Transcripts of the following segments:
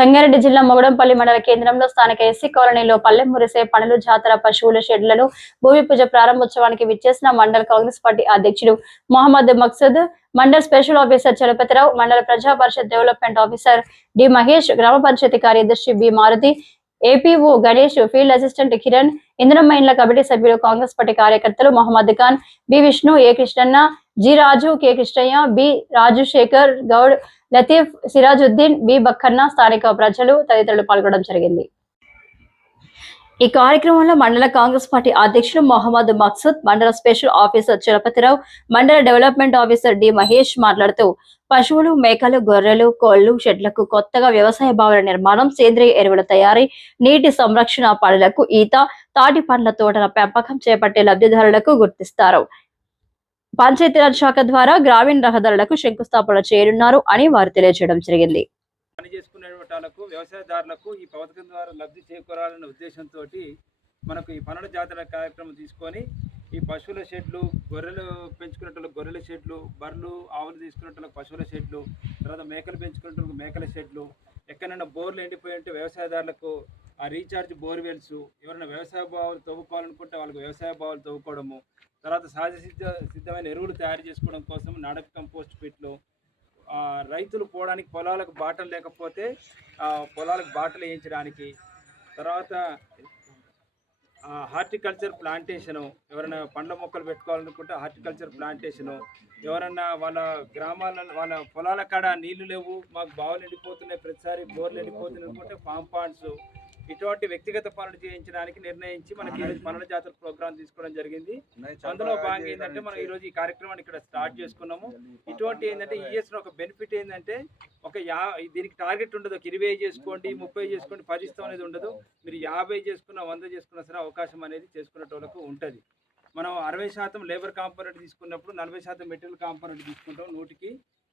సంగారెడ్డి జిల్లా మొగడంపల్లి మండల కేంద్రంలో స్థానిక ఎస్సీ కాలనీలో పల్లె మురిసే పనులు జాతర పశువుల షెడ్లను భూమి పూజ ప్రారంభోత్సవానికి విచ్చేసిన మండల కాంగ్రెస్ పార్టీ అధ్యక్షుడు మొహమ్మద్ మక్సద్, మండల స్పెషల్ ఆఫీసర్ చలపతిరావు, మండల ప్రజా పరిషత్ డెవలప్మెంట్ ఆఫీసర్ డి మహేష్, గ్రామ పంచాయతీ కార్యదర్శి B Maruthi, APO Ganesh, field assistant Kiran, Indiramma ఇండ్ల కమిటీ సభ్యులు, కాంగ్రెస్ పార్టీ కార్యకర్తలు Mohammed Khan, B Vishnu, A Krishnanna, G Raju, K Krishnaiah, B Rajasekhar Goud, Latif, Sirajuddin, B Bakkanna, స్థానిక ప్రజలు తదితరులు పాల్గొనడం జరిగింది. ఈ కార్యక్రమంలో మండల కాంగ్రెస్ పార్టీ అధ్యక్షుడు మొహమ్మద్ మక్సూద్, మండల స్పెషల్ ఆఫీసర్ చలపతిరావు, మండల డెవలప్మెంట్ ఆఫీసర్ డి మహేష్ మాట్లాడుతూ పశువులు, మేకలు, గొర్రెలు, కోళ్లు షెడ్లకు కొత్తగా వ్యవసాయ భవన నిర్మాణం, సేంద్రియ ఎరువుల తయారీ, నీటి సంరక్షణ పనులకు ఈత, తాటి పండ్ల తోటల పెంపకం చేపట్టే లబ్ధిదారులకు గుర్తిస్తారు. పంచాయతీరాజ్ శాఖ ద్వారా గ్రామీణ రహదారులకు శంకుస్థాపన చేయనున్నారు అని వారు తెలియజేయడం జరిగింది. వ్యవసాయదారులకు ఈ పథకం ద్వారా లబ్ధి చేకూరాలనే ఉద్దేశంతో మనకు ఈ పనుల జాతర కార్యక్రమం తీసుకొని ఈ పశువుల షెడ్లు, గొర్రెలు పెంచుకునేటోళ్ళకి గొర్రెల షెడ్లు, బర్రెలు ఆవులు తీసుకునేటోళ్ళకి పశువుల షెడ్లు, తర్వాత మేకలు పెంచుకునేటోళ్ళకి మేకల షెడ్లు, ఎక్కడైనా బోర్లు ఎండిపోయి ఉంటే వ్యవసాయదారులకు ఆ రీఛార్జ్ బోర్వెల్స్, ఎవరైనా వ్యవసాయ బావులు తవ్వుకోవాలనుకుంటే వాళ్ళకి వ్యవసాయ బావులు తవ్వుకోవడము, తర్వాత సిద్ధమైన ఎరువులు తయారు చేసుకోవడం కోసం నడక కంపోస్ట్ పిట్లు, రైతులు పోవడానికి పొలాలకు బాటలు లేకపోతే పొలాలకు బాటలు వేయించడానికి, తర్వాత హార్టికల్చర్ ప్లాంటేషను, ఎవరైనా పండ్ల మొక్కలు పెట్టుకోవాలనుకుంటే హార్టికల్చర్ ప్లాంటేషను, ఎవరన్నా వాళ్ళ గ్రామాలలో వాళ్ళ పొలాల కాడ నీళ్లు లేవు, మాకు బావులు ఎండిపోతున్నాయి, ప్రతిసారి బోర్లు ఎండిపోతున్నాయి అనుకుంటే ఫామ్ పాండ్స్, ఇటువంటి వ్యక్తిగత పనులు చేయించడానికి నిర్ణయించి మనకి ఈరోజు పనుల జాతర ప్రోగ్రాం తీసుకోవడం జరిగింది. అందులో భాగంగా ఏంటంటే మనం ఈరోజు ఈ కార్యక్రమాన్ని ఇక్కడ స్టార్ట్ చేసుకున్నాము. ఇటువంటి ఏంటంటే ఈఎస్లో ఒక బెనిఫిట్ ఏంటంటే దీనికి టార్గెట్ ఉండదు, ఒక 20 చేసుకోండి, 30 చేసుకోండి, 10 ఇస్తాం అనేది ఉండదు. మీరు 50 చేసుకున్నా, 100 చేసుకున్నా సరే అవకాశం అనేది చేసుకునేటోళ్ళకు ఉంటుంది. మనం 60% లేబర్ కాంపోనెంట్ తీసుకున్నప్పుడు 40% మెటీరియల్ కాంపోనెంట్ తీసుకుంటాం 100కి.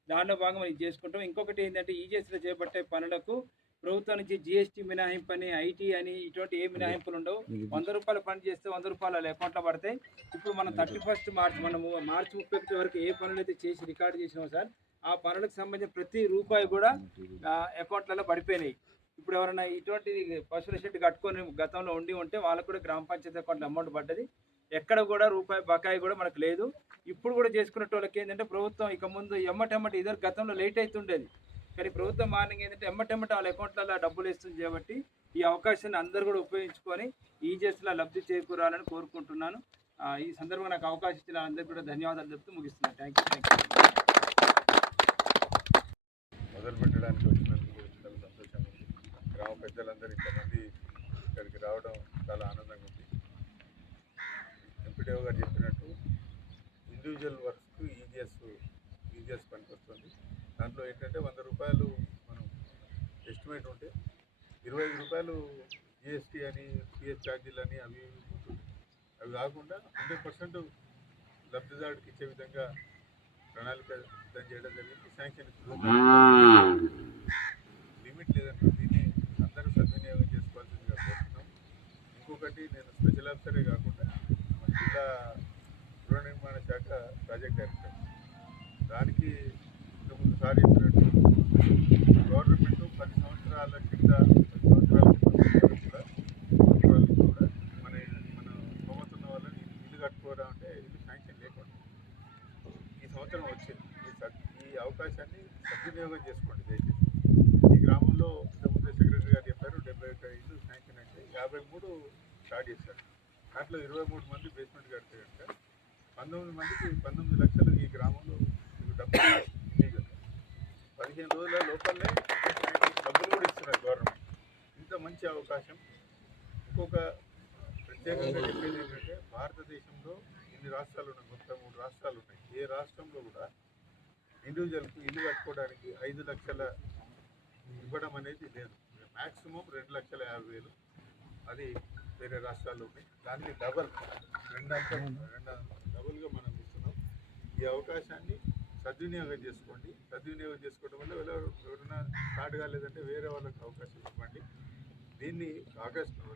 దానిలో భాగం మనం చేసుకుంటాం. ఇంకొకటి ఏంటంటే ఈజీఎస్లో చేపట్టే పనులకు ప్రభుత్వం నుంచి జిఎస్టీ మినహాయింపు అని, ఐటీ అని, ఇటువంటి ఏ మినహాయింపులు ఉండవు. 100 రూపాయలు పని చేస్తే 100 రూపాయలు వాళ్ళ అకౌంట్లో పడతాయి. ఇప్పుడు మనం 31 మార్చి, మనము మార్చి 31 వరకు ఏ పనులు అయితే చేసి రికార్డు చేసినామో సార్, ఆ పనులకు సంబంధించిన ప్రతి రూపాయి కూడా అకౌంట్లలో పడిపోయినాయి. ఇప్పుడు ఎవరైనా ఇటువంటి పశువుల షెడ్ కట్టుకొని గతంలో ఉంటే వాళ్ళకు కూడా గ్రామ పంచాయతీ అకౌంట్లో అమౌంట్ పడ్డది. ఎక్కడ కూడా రూపాయి బకాయి కూడా మనకు లేదు. ఇప్పుడు కూడా చేసుకునేటోళ్ళకి ఏంటంటే ప్రభుత్వం ఇక ముందు ఎమ్మటెమ్మటి ఇద్దరు గతంలో లేట్ అవుతుండేది, కానీ ప్రభుత్వం మార్నింగ్ ఏంటంటే ఎమ్మటెమ్మట వాళ్ళ అకౌంట్లలో డబ్బులు వేస్తుంది కాబట్టి ఈ అవకాశాన్ని అందరూ కూడా ఉపయోగించుకొని ఈజీఎస్లో లబ్ధి చేకూరాలని కోరుకుంటున్నాను. ఈ సందర్భంగా నాకు అవకాశం ఇచ్చిన అందరికీ కూడా ధన్యవాదాలు చెప్తూ ముగిస్తున్నాను. Thank you. మొదలు పెట్టడానికి వచ్చినందుకు చాలా సంతోషంగా ఉంది. గ్రామ పెద్దలందరూ ఇంతమంది ఇక్కడికి రావడం చాలా ఆనందంగా ఉంది. ఎంపీడీఓ గారు చెప్పినట్టు ఇండివిజువల్ వర్క్స్కు ఈజీఎస్ పనికి వస్తుంది. దాంట్లో ఏంటంటే 100 రూపాయలు మనం ఎస్టిమేట్ ఉంటే 25 రూపాయలు జిఎస్టీ అని, పిఎస్ ఛార్జీలు అని అవి ఉంటుంది. అవి కాకుండా 100% లబ్ధిదారుడికి ఇచ్చే విధంగా ప్రణాళిక సిద్ధం చేయడం జరిగింది. శాంక్షన్ లిమిట్ లేదంటే దీన్ని అందరూ సద్వినియోగం చేసుకోవాల్సిందిగా కోరుతున్నాం. ఇంకొకటి, నేను స్పెషల్ ఆఫీసరే కాకుండా మన జిల్లా గృహ నిర్మాణ శాఖ ప్రాజెక్ట్ డైరెక్టర్. దానికి ఇంతకుముందు సార్ చెప్పినట్టు గవర్నమెంట్ 10 సంవత్సరాల కింద కూడా మన స్తోమతున్న వాళ్ళని ఇల్లు కట్టుకోవడం అంటే ఇల్లు శాంక్షన్ లేకుండా ఈ సంవత్సరం వచ్చింది. ఈ అవకాశాన్ని సద్వినియోగం చేసుకోండి దయచేసి. ఈ గ్రామంలో ఇంతకుముందే సెక్రటరీ గారు చెప్పారు 71 ఇల్లు శాంక్షన్ అంటే 53 స్టార్ట్ చేశారు. దాంట్లో 23 మంది బేస్మెంట్ కడితే కనుక 19 మందికి 19 లక్షలు ఈ గ్రామంలో డబ్బులు ఇండివిజువల్ 15 రోజుల లోపలనే డబ్బులు కూడా ఇస్తున్నారు గవర్నమెంట్. ఇంత మంచి అవకాశం. ఇంకొక ప్రత్యేకంగా చెప్పేది ఏంటంటే భారతదేశంలో ఇన్ని రాష్ట్రాలు ఉన్నాయి, 33 రాష్ట్రాలు ఉన్నాయి. ఏ రాష్ట్రంలో కూడా ఇండివిజువల్కి ఇల్లు కట్టుకోవడానికి 5 లక్షల ఇవ్వడం అనేది లేదు. మ్యాక్సిమం 2,50,000 అది వేరే రాష్ట్రాల్లో ఉన్నాయి. దానికి డబుల్గా మనం ఇస్తున్నాం. ఈ అవకాశాన్ని సద్వినియోగం చేసుకోండి. సద్వినియోగం చేసుకోవడం వల్ల ఎవరైనా స్టార్ట్ కాలేదంటే వేరే వాళ్ళకి అవకాశం ఇవ్వండి. దీన్ని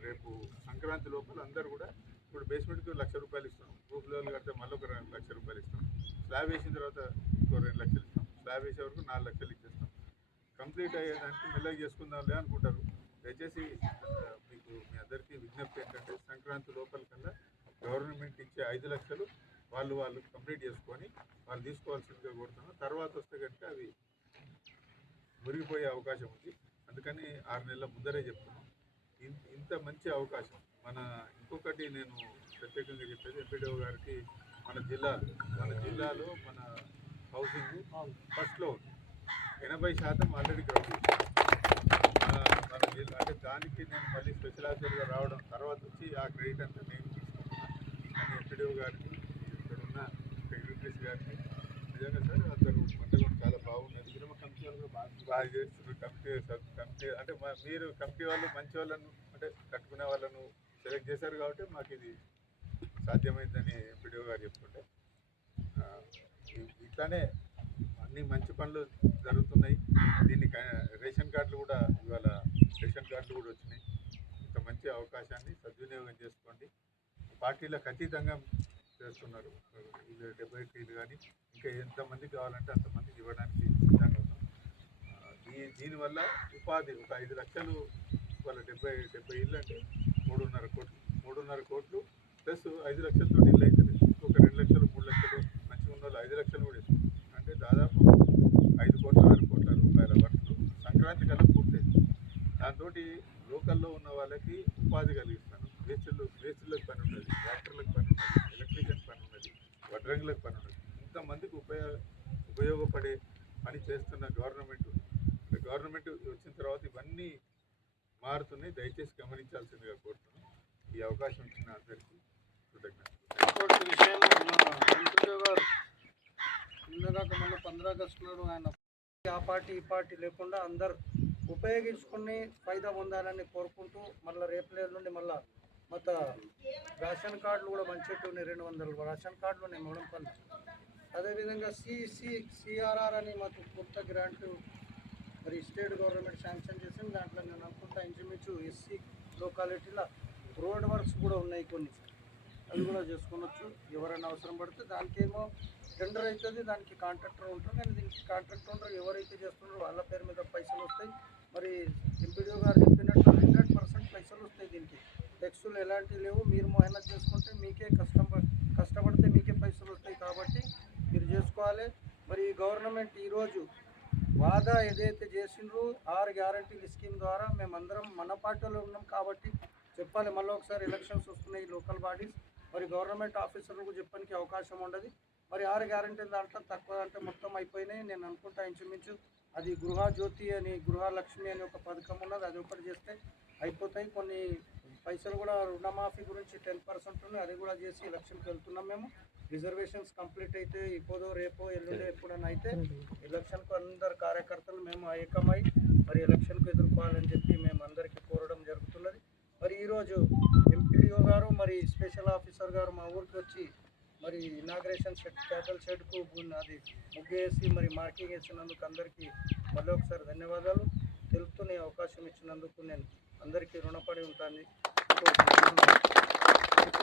రేపు సంక్రాంతి లోపల అందరూ కూడా, ఇప్పుడు బేస్మెంట్కి 1,00,000 రూపాయలు ఇస్తున్నాం, రూఫ్ లెవెల్ కడితే మళ్ళీ ఒక 2,00,000 రూపాయలు ఇస్తాం, స్లాబ్ వేసిన తర్వాత ఇంకో 2 లక్షలు ఇస్తాం, స్లాబ్ వేసే వరకు 4 లక్షలు ఇచ్చేస్తాం. కంప్లీట్ అయ్యేదానికి మెల్లగా చేసుకుందాంలే అనుకుంటారు. దయచేసి మీకు మీ అందరికీ విజ్ఞప్తి ఏంటంటే సంక్రాంతి లోపల కల్లా గవర్నమెంట్ ఇచ్చే 5 లక్షలు వాళ్ళు కంప్లీట్ చేసుకొని వాళ్ళు తీసుకోవాల్సిందిగా కోరుతున్నాం. తర్వాత వస్తే కనుక అవి మురిగిపోయే అవకాశం ఉంది. అందుకని 6 నెలల ముందరే చెప్తున్నాం. ఇంత మంచి అవకాశం ఇంకొకటి నేను ప్రత్యేకంగా చెప్పేది ఎంపీడీఓ గారికి మన జిల్లాలో మన హౌసింగ్ ఫస్ట్లో ఉంది. 80% ఆల్రెడీ గ్రౌండ్ మన జిల్లా అంటే దానికి నేను మళ్ళీ స్పెషల్ ఆఫీసర్గా రావడం తర్వాత వచ్చి ఆ క్రెడిట్ అంతా నేను తీసుకుంటున్నాను. కానీ ఎంపీడీఓ గారికి ఇక్కడ ఉన్న సెక్రటరీస్ గారికి నిజంగా సార్ అందరూ మండలం చాలా బాగున్నది. కమిటీ వాళ్ళు బాగా చేస్తున్నారు. కమిటీ అంటే మీరు కమిటీ వాళ్ళు మంచి వాళ్ళను అంటే కట్టుకునే వాళ్ళను సెలెక్ట్ చేశారు కాబట్టి మాకు ఇది సాధ్యమైందని ఎంపీడీఓ గారు చెప్తుంటే ఇట్లానే అన్ని మంచి పనులు జరుగుతున్నాయి. దీనికి రేషన్ కార్డులు కూడా ఇవాళ రేషన్ కార్డులు కూడా వచ్చినాయి. ఇంత మంచి అవకాశాన్ని సద్వినియోగం చేసుకోండి. పార్టీలకు అతీతంగా చేస్తున్నారు. ఇది 70 కానీ ఇంకా ఎంతమంది కావాలంటే అంతమందికి ఇవ్వడానికి సిద్ధంగా ఉన్నాం. దీనివల్ల ఉపాధి ఒక 5 లక్షలు వాళ్ళ 70 ఇళ్ళు అంటే 3.5 కోట్లు ప్లస్ 5 లక్షలతో ఇల్లు అవుతుంది. ఇంకొక 2 లక్షలు 3 లక్షలు మంచిగా ఉన్న వాళ్ళు 5 లక్షలు కూడా ఇస్తారు. అంటే దాదాపు 5 కోట్ల 6 కోట్ల రూపాయల వర్క్లు సంక్రాంతి కల్లా పూర్తయింది. దాంతో లోకల్లో ఉన్న వాళ్ళకి ఉపాధి కలిగిస్తాను. మేస్త్రులకు పని ఉన్నది, ట్రాక్టర్లకు పని ఉన్నది, ఎలక్ట్రీషియన్ పని ఉన్నది, వడ్రంగులకు పని ఉన్నది. ఇంతమందికి ఉపయోగపడే పని చేస్తున్న గవర్నమెంట్ వచ్చిన తర్వాత ఇవన్నీ మారుతున్నాయి. దయచేసి గమనించాల్సిందిగా కోరుతున్నాను. ఈ అవకాశం ఇచ్చిన అందరికీ కృతజ్ఞతలు. విషయంలో నిన్నగాక మొన్న 15 ఆగస్టు నాడు ఆయన ఆ పార్టీ ఈ పార్టీ లేకుండా అందరు ఉపయోగించుకుని ఫైదా పొందాలని కోరుకుంటూ మళ్ళీ రేపు నుండి మళ్ళీ మొత్తం రేషన్ కార్డులు కూడా మంచిగా ఉన్నాయి. 200 రేషన్ కార్డులు ఉన్నాయి మోడంపల్లి. అదేవిధంగా సిఆర్ఆర్ అని మాకు కొత్త గ్రాంట్ మరి స్టేట్ గవర్నమెంట్ శాంక్షన్ చేసింది. దాంట్లో నేను అనుకుంటా ఇంచుమించు ఎస్సీ లొకాలిటీలో రోడ్ వర్క్స్ కూడా ఉన్నాయి కొన్ని, అవి కూడా చేసుకోవచ్చు. ఎవరైనా అవసరం పడితే దానికేమో టెండర్ అవుతుంది, దానికి కాంట్రాక్టర్ ఉంటారు. కానీ దీనికి కాంట్రాక్టర్ ఉంటారు, ఎవరైతే చేస్తున్నారో వాళ్ళ పేరు మీద పైసలు వస్తాయి. మరి ఎంపీడీఓ గారు చెప్పినట్టు 100% పైసలు వస్తాయి. దీనికి టెక్స్టులు ఎలాంటివి లేవు. మీరు మెహనత్ చేసుకుంటే మీకే కష్టపడితే మీకే పైసలు వస్తాయి. కాబట్టి మీరు చేసుకోవాలి. మరి గవర్నమెంట్ ఈరోజు వాదా ఏదైతే చేసిండ్రో 6 గ్యారంటీల స్కీమ్ ద్వారా మేమందరం మన పార్టీలో ఉన్నాం కాబట్టి చెప్పాలి. మళ్ళీ ఒకసారి ఎలక్షన్స్ వస్తున్నాయి లోకల్ బాడీస్, మరి గవర్నమెంట్ ఆఫీసర్లకు చెప్పడానికి అవకాశం ఉండదు. మరి 6 గ్యారంటీల దాంట్లో తక్కువ అంటే మొత్తం అయిపోయినాయి. నేను అనుకుంటా ఇంచుమించు అది గృహజ్యోతి అని గృహలక్ష్మి అని ఒక పథకం ఉన్నది, అది ఒకటి చేస్తే అయిపోతాయి. కొన్ని పైసలు కూడా రుణమాఫీ గురించి 10% ఉన్నాయి, అది కూడా చేసి ఎలక్షన్కి వెళ్తున్నాం. మేము రిజర్వేషన్స్ కంప్లీట్ అయితే ఇప్పుడు రేపో ఎల్లుండి ఎప్పుడైనా అయితే ఎలక్షన్కు అందరు కార్యకర్తలు మేము ఏకమై మరి ఎలక్షన్కు ఎదుర్కోవాలని చెప్పి మేము అందరికీ కోరడం జరుగుతున్నది. మరి ఈరోజు ఎంపీడీఓ గారు మరి స్పెషల్ ఆఫీసర్ గారు మా ఊరికి వచ్చి మరి ఇనాగ్రేషన్ క్యాపిటల్ షెడ్కు అది ముగ్గు వేసి మరి మార్కింగ్ వేసినందుకు అందరికీ మళ్ళీ ఒకసారి ధన్యవాదాలు తెలుపుతూనే అవకాశం ఇచ్చినందుకు నేను అందరికీ రుణపడి ఉంటాను.